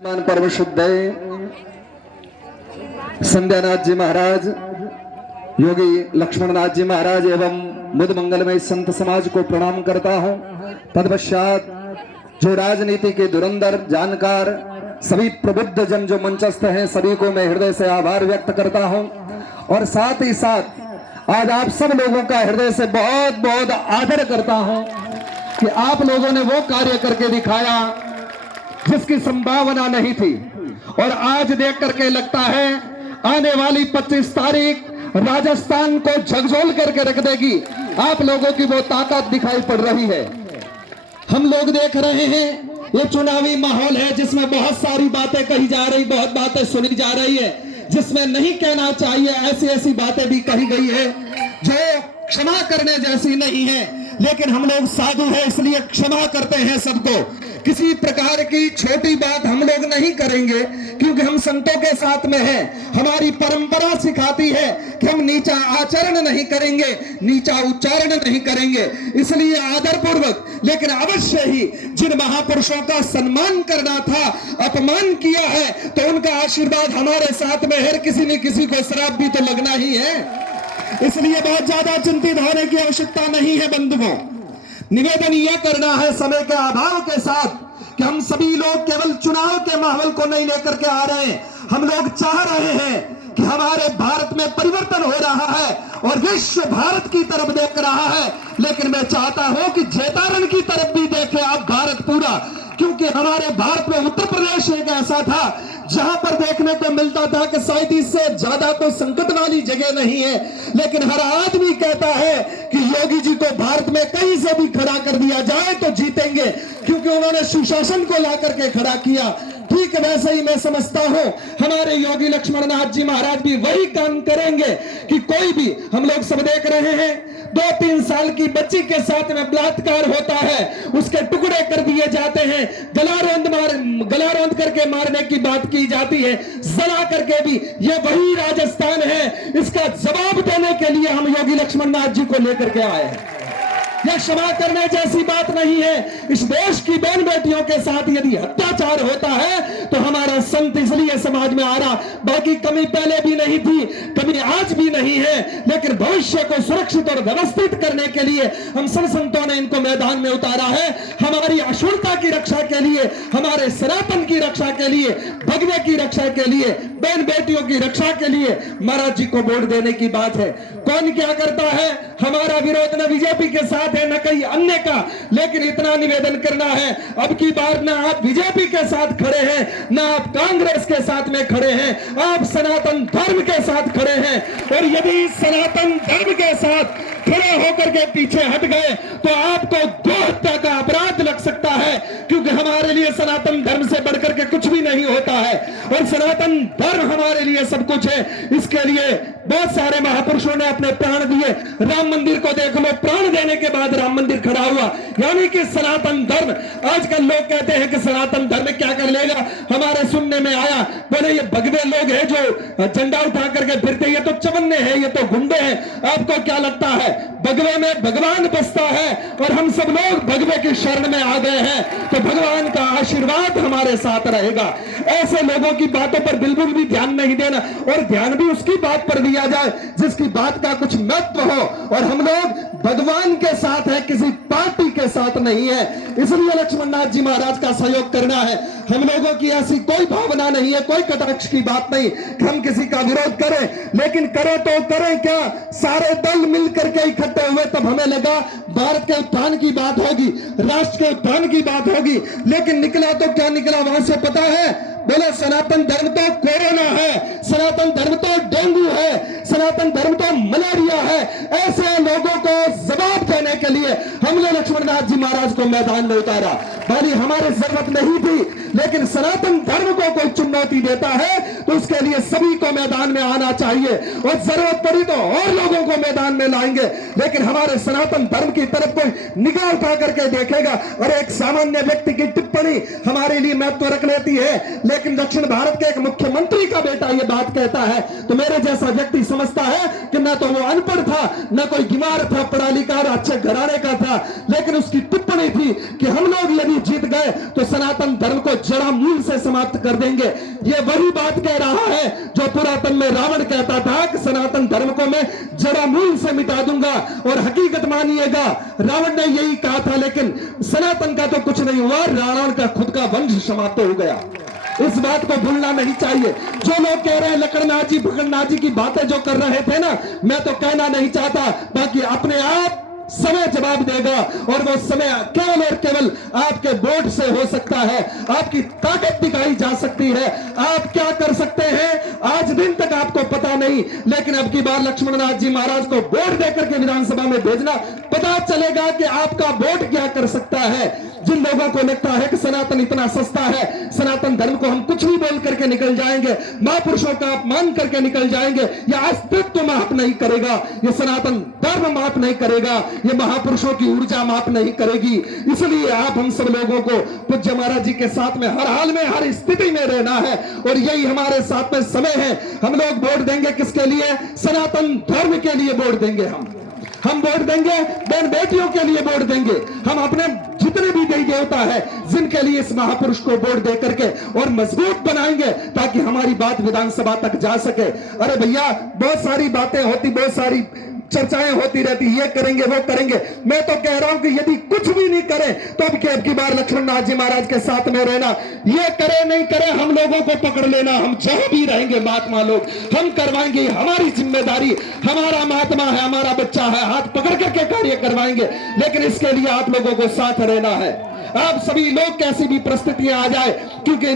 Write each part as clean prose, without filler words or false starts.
मान परम शुद्ध संध्यानाथ जी महाराज, योगी लक्ष्मणनाथ जी महाराज एवं मुद मंगलमय संत समाज को प्रणाम करता हूं। तत्पश्चात जो राजनीति के धुरंधर जानकार सभी प्रबुद्ध जन जो मंचस्थ हैं, सभी को मैं हृदय से आभार व्यक्त करता हूं। और साथ ही साथ आज आप सब लोगों का हृदय से बहुत बहुत आदर करता हूं कि आप लोगों ने वो कार्य करके दिखाया जिसकी संभावना नहीं थी, और आज देख करके लगता है आने वाली 25 तारीख राजस्थान को झकझोल करके रख देगी। आप लोगों की वो ताकत दिखाई पड़ रही है। हम लोग देख रहे हैं ये चुनावी माहौल है जिसमें बहुत सारी बातें कही जा रही, बहुत बातें सुनी जा रही है, जिसमें नहीं कहना चाहिए ऐसी ऐसी बातें भी कही गई है जो क्षमा करने जैसी नहीं है। लेकिन हम लोग साधु हैं इसलिए क्षमा करते हैं सबको। किसी प्रकार की छोटी बात हम लोग नहीं करेंगे क्योंकि हम संतों के साथ में हैं। हमारी परंपरा सिखाती है कि हम नीचा आचरण नहीं करेंगे, नीचा उच्चारण नहीं करेंगे। इसलिए आदर पूर्वक लेकिन अवश्य ही जिन महापुरुषों का सम्मान करना था, अपमान किया है, तो उनका आशीर्वाद हमारे साथ में है। किसी न किसी को श्राप भी तो लगना ही है। इसलिए बहुत ज्यादा चिंतित होने की आवश्यकता नहीं है बंधुओं। निवेदन यह करना है समय के अभाव के साथ कि हम सभी लोग केवल चुनाव के माहौल को नहीं लेकर के आ रहे हैं। हम लोग चाह रहे हैं कि हमारे भारत में परिवर्तन हो रहा है और विश्व भारत की तरफ देख रहा है। लेकिन मैं चाहता हूं कि जेतारण की तरफ भी देखे आप भारत पूरा, क्योंकि हमारे भारत में उत्तर प्रदेश एक ऐसा था जहां पर देखने को मिलता था कि शायद इससे ज्यादा तो संकट वाली जगह नहीं है। लेकिन हर आदमी कहता है कि योगी जी को भारत में कहीं से भी खड़ा कर दिया जाए तो जीतेंगे, क्योंकि उन्होंने सुशासन को ला करके खड़ा किया। ठीक वैसे ही मैं समझता हूं हमारे योगी लक्ष्मणनाथ जी महाराज भी वही काम करेंगे कि कोई भी, हम लोग सब देख रहे हैं 2-3 साल की बच्ची के साथ में बलात्कार होता है, उसके टुकड़े कर दिए जाते हैं, गला रौंद करके मारने की बात की जाती है, जला करके भी। ये वही राजस्थान है। इसका जवाब देने के लिए हम योगी लक्ष्मणनाथ जी को लेकर के आए हैं। यह क्षमा करने जैसी बात नहीं है। इस देश की बहन बेटियों के साथ यदि अत्याचार होता है तो हमारा संत इसलिए समाज में आ रहा। बाकी कमी पहले भी नहीं थी, कमी आज भी नहीं है, लेकिन भविष्य को सुरक्षित और व्यवस्थित करने के लिए हम सब संतों ने इनको मैदान में उतारा है। हमारी अशुद्धता की रक्षा के लिए, हमारे सनातन की रक्षा के लिए, भगवे की रक्षा के लिए, बहन बेटियों की रक्षा के लिए महाराज जी को वोट देने की बात है। कौन क्या करता है, हमारा विरोध न बीजेपी के साथ है न कहीं अन्य का, लेकिन इतना निवेदन करना है अब की बार ना आप बीजेपी के साथ खड़े हैं, ना आप कांग्रेस के साथ में खड़े हैं, आप सनातन धर्म के साथ खड़े हैं। और यदि सनातन धर्म के साथ खड़े होकर के पीछे हट गए तो आपको गो हत्या का अपराध लग सकता है, क्योंकि हमारे लिए सनातन धर्म से बढ़कर के कुछ भी नहीं होता है और सनातन धर्म हमारे लिए सब कुछ है। इसके लिए बहुत सारे महापुरुषों ने अपने प्राण दिए। राम मंदिर को देख लो, प्राण देने के बाद राम मंदिर खड़ा हुआ, यानी कि सनातन धर्म। आजकल लोग कहते हैं कि सनातन धर्म क्या कर लेगा, हमारे सुनने में आया बोले ये भगवे लोग हैं जो झंडा उठा करके फिरते, ये तो चवन्ने हैं, ये तो गुंडे हैं। आपको क्या लगता है भगवे में भगवान बसता है और हम सब लोग भगवे की शरण में आ गए हैं, तो भगवान का आशीर्वाद हमारे साथ रहेगा। ऐसे लोगों की बातों पर बिल्कुल भी ध्यान नहीं देना, और ध्यान भी उसकी बात पर दिया जाए जिसकी बात का कुछ महत्व हो। और हम लोग भगवान के साथ है, किसी पार्टी के साथ नहीं है। इसलिए लक्ष्मणनाथ जी महाराज का सहयोग करना है। हम लोगों की ऐसी कोई भावना नहीं है, कोई कटाक्ष की बात नहीं कि हम किसी का विरोध करें, लेकिन करें तो करें क्या, सारे दल मिलकर के इकट्ठे हुए तब हमें लगा भारत के उत्थान की बात होगी, राष्ट्र के उत्थान की बात होगी। लेकिन निकला तो क्या निकला वहां से पता है, बोले सनातन धर्म तो कोरोना है, सनातन धर्म तो डेंगू है, सनातन धर्म तो मलेरिया है। ऐसे लोगों को जवाब देने के लिए हमने लक्ष्मणनाथ जी महाराज को मैदान में उतारा। भले हमारे जरूरत नहीं थी, लेकिन सनातन धर्म को कोई चुनौती देता है तो उसके लिए सभी को मैदान में आना चाहिए, और जरूरत पड़ी तो और लोगों को मैदान में लाएंगे। लेकिन हमारे सनातन धर्म की तरफ कोई निगाह उठा करके देखेगा और एक सामान्य व्यक्ति की टिप्पणी हमारे लिए महत्व रख लेती है, लेकिन दक्षिण भारत के एक मुख्यमंत्री का बेटा ये बात कहता है तो मेरे जैसा व्यक्ति समझता है कि न तो वो अनपढ़ था, न कोई बीमार था, पढ़ा लिखा और अच्छे घराने का था, लेकिन उसकी टिप्पणी थी कि हम लोग यदि जीत गए तो सनातन धर्म को जड़ा मूल से समाप्त कर देंगे। ये वही बात कह रहा है जो पुरातन में रावण कहता था कि सनातन धर्म को मैं जड़ा मूल से मिटा दूंगा, और हकीकत मानिएगा रावण ने यही कहा था, लेकिन सनातन का तो कुछ नहीं हुआ, रावण का खुद का वंश समाप्त हो गया। इस बात को भूलना नहीं चाहिए। जो लोग कह रहे हैं लकड़नाजी भगड़नाजी की बातें जो कर रहे थे ना, मैं तो कहना नहीं चाहता, बाकी अपने आप समय जवाब देगा, और वो समय केवल और केवल आपके वोट से हो सकता है। आपकी ताकत दिखाई जा सकती है, आप क्या कर सकते हैं आज दिन तक आपको पता नहीं, लेकिन अब की बार लक्ष्मणनाथ जी महाराज को वोट देकर के विधानसभा में भेजना, पता चलेगा कि आपका वोट क्या कर सकता है। जिन लोगों को लगता है कि सनातन इतना सस्ता है, सनातन धर्म को हम कुछ भी बोल करके निकल जाएंगे, महापुरुषों का अपमान करके निकल जाएंगे, यह अस्तित्व माफ नहीं करेगा, यह सनातन धर्म माफ नहीं करेगा, ये महापुरुषों की ऊर्जा माफ नहीं करेगी। इसलिए आप हम सब लोगों को पूज्य महाराज जी के साथ में हर हाल में हर स्थिति में रहना है, और यही हमारे साथ में समय है। हम लोग वोट देंगे किसके लिए? सनातन धर्म के लिए वोट देंगे। हम वोट देंगे, बहन बेटियों के लिए वोट देंगे, हम अपने जितने भी देवी देवता है जिनके लिए इस महापुरुष को वोट दे करके और मजबूत बनाएंगे ताकि हमारी बात विधानसभा तक जा सके। अरे भैया बहुत सारी बातें होती, बहुत सारी चर्चाएं होती रहती, ये करेंगे वो करेंगे। मैं तो कह रहा हूं कि यदि कुछ भी नहीं करें तो अब की बार लक्ष्मणनाथ जी महाराज के साथ में रहना, ये करे नहीं करे हम लोगों को पकड़ लेना, हम जहां भी रहेंगे महात्मा लोग हम करवाएंगे, हमारी जिम्मेदारी, हमारा महात्मा है, हमारा बच्चा है, हाथ पकड़ करके कार्य करवाएंगे। लेकिन इसके लिए आप लोगों को साथ रहना है। आप सभी लोग कैसी भी परिस्थितियां आ जाए, क्योंकि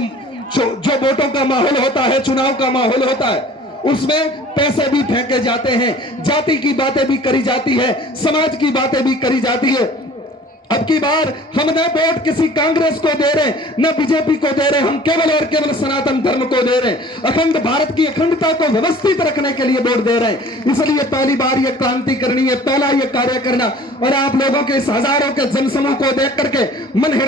जो वोटों का माहौल होता है, चुनाव का माहौल होता है, उसमें पैसे भी फेंके जाते हैं, जाति की बातें भी करी जाती है, समाज की बातें भी करी जाती है। अब की बार हम न वोट किसी कांग्रेस को दे रहे, न बीजेपी को दे रहे, हम केवल और केवल सनातन धर्म को दे रहे, अखंड भारत की अखंडता को व्यवस्थित रखने के लिए वोट दे रहे हैं। इसलिए पहली बार ये क्रांति करनी है, पहला ये कार्य करना, और आप लोगों के इस हजारों के जनसमूह को देख करके मन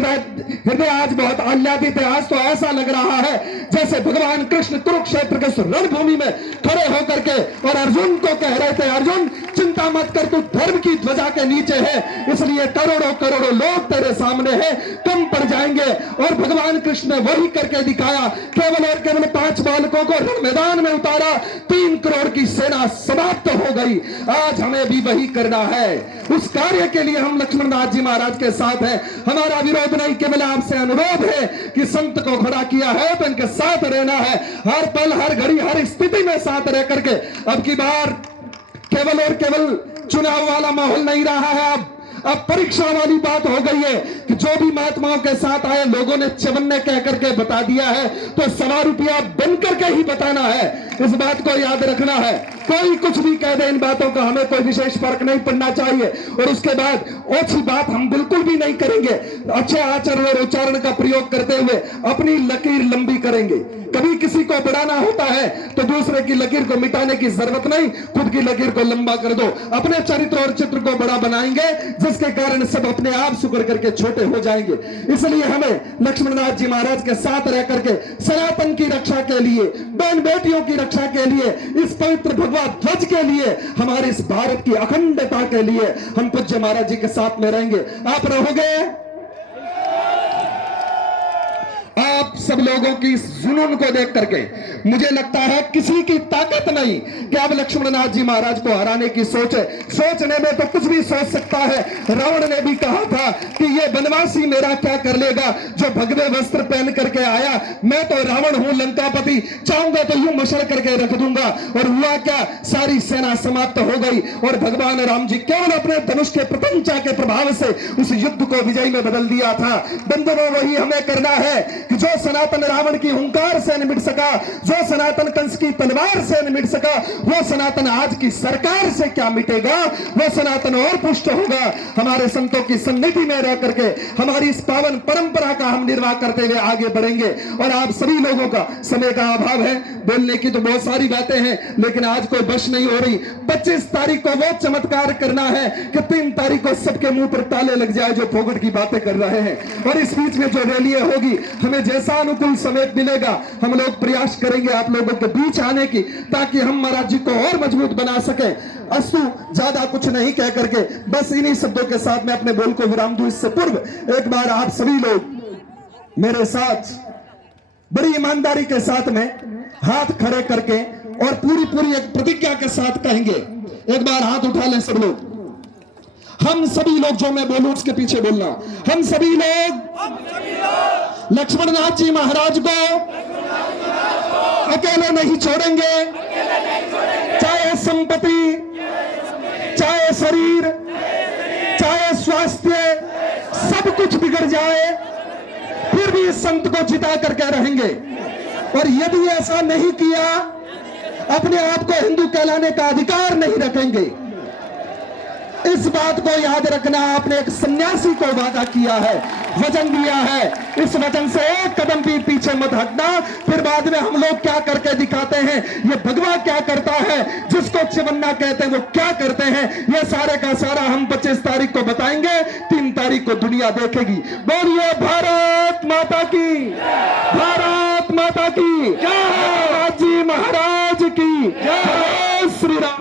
हृदय आज बहुत आह्लादित है। आज तो ऐसा लग रहा है जैसे भगवान कृष्ण कुरुक्षेत्र के रणभूमि में खड़े होकर के और अर्जुन को कह रहे थे, अर्जुन चिंता मत कर, तू धर्म की ध्वजा के नीचे है, इसलिए करोड़ों करोड़ों लोग तेरे सामने हैं, कम पड़ जाएंगे। और भगवान कृष्ण ने वही करके दिखाया, केवल और केवल 5 बालकों को रण मैदान में उतारा, 3 करोड़ की सेना समाप्त हो गई। आज हमें भी वही करना है। उस कार्य के लिए हम लक्ष्मणनाथ जी महाराज के साथ हैं। हमारा विरोध नहीं, केवल आपसे अनुरोध है कि संत को खड़ा किया है तो इनके साथ रहना है, हर पल हर घड़ी हर स्थिति में साथ रह करके। अब की बार केवल और केवल चुनाव वाला माहौल नहीं रहा है, अब परीक्षा वाली बात हो गई है कि जो भी महात्माओं के साथ आए लोगों ने चवन्ने कह करके बता दिया है तो ₹1.25 बन करके ही बताना है। इस बात को याद रखना है। कोई कुछ भी कह दे, इन बातों का हमें कोई विशेष फर्क नहीं पड़ना चाहिए। और उसके बाद ओछी बात हम बिल्कुल भी नहीं करेंगे। अच्छे आचरण और उच्चारण का प्रयोग करते हुए अपनी लकीर लंबी करेंगे। कभी किसी को बढ़ाना होता है तो दूसरे की लकीर को मिटाने की जरूरत नहीं, खुद की लकीर को लंबा कर दो। अपने चरित्र और चित्र को बड़ा बनाएंगे जिसके कारण सब अपने आप सुकर करके छोटे हो जाएंगे। इसलिए हमें लक्ष्मणनाथ जी महाराज के साथ रह करके सनातन की रक्षा के लिए, बहन बेटियों की रक्षा के लिए, इस पवित्र भगवा ध्वज के लिए, हमारे इस भारत की अखंडता के लिए हम पूज्य महाराज जी के साथ में रहेंगे। आप रहोगे? आप सब लोगों की इस जुनून को देख करके मुझे लगता है किसी की ताकत नहीं कि अब लक्ष्मणनाथ जी महाराज को हराने की सोच है। सोचने में तो कुछ भी सोच सकता है। रावण ने भी कहा था कि ये बनवासी मेरा क्या कर लेगा जो भगवे वस्त्र पहन करके आया, मैं तो रावण हूं, लंकापति, चाहूंगा तो यूं मशल करके रख दूंगा। और हुआ क्या, सारी सेना समाप्त हो गई और भगवान राम जी केवल अपने धनुष के प्रपंचा के प्रभाव से उस युद्ध को विजय में बदल दिया था। बंधुओं, वही हमें करना है कि जो सनातन रावण की हुंकार से नहीं मिट सका, जो सनातन कंस की तलवार से नहीं मिट सका, वो सनातन आज की सरकार से क्या मिटेगा। वो सनातन और पुष्ट होगा। हमारे संतों की सन्निधि में रह करके हमारी इस पावन परंपरा का हम निर्वाह करते हुए आगे बढ़ेंगे। और आप सभी लोगों का समय का अभाव है, बोलने की तो बहुत सारी बातें हैं, लेकिन आज कोई बश नहीं हो रही। 25 तारीख को वो चमत्कार करना है कि 3 तारीख को सबके मुंह पर ताले लग जाए जो फोगट की बातें कर रहे हैं। और इस बीच में जो रैली होगी, हमें जैसा अनुकूल समय मिलेगा हम लोग प्रयास करेंगे आप लोगों के बीच आने की, ताकि हम महाराज जी को और मजबूत बना सके। अस्तु, ज्यादा कुछ नहीं कह करके बस इन्हीं शब्दों के साथ मैं अपने बोल को विराम दूं। इससे पूर्व एक बार आप सभी लोग मेरे साथ बड़ी ईमानदारी के साथ में हाथ खड़े करके और पूरी एक प्रतिज्ञा के साथ कहेंगे। एक बार हाथ उठा लें सब लोग। हम सभी लोग, जो मैं बोलूं उसके पीछे बोलना। हम सभी लोग लक्ष्मणनाथ जी महाराज को अकेले नहीं छोड़ेंगे। चाहे संपत्ति, चाहे शरीर, चाहे स्वास्थ्य, सब कुछ बिगड़ जाए, फिर भी इस संत को जिता करके रहेंगे। और यदि ऐसा नहीं किया, अपने आप को हिंदू कहलाने का अधिकार नहीं रखेंगे। इस बात को याद रखना। आपने एक सन्यासी को वादा किया है, वचन दिया है, इस वचन से एक कदम भी पीछे मत हटना। फिर बाद में हम लोग क्या करके दिखाते हैं, ये भगवा क्या करता है, जिसको चिवन्ना कहते हैं वो क्या करते हैं, ये सारे का सारा हम 25 तारीख को बताएंगे। 3 तारीख को दुनिया देखेगी। बोलिए भारत माता की, भारत माता की, जी महाराज की जय, श्री राम।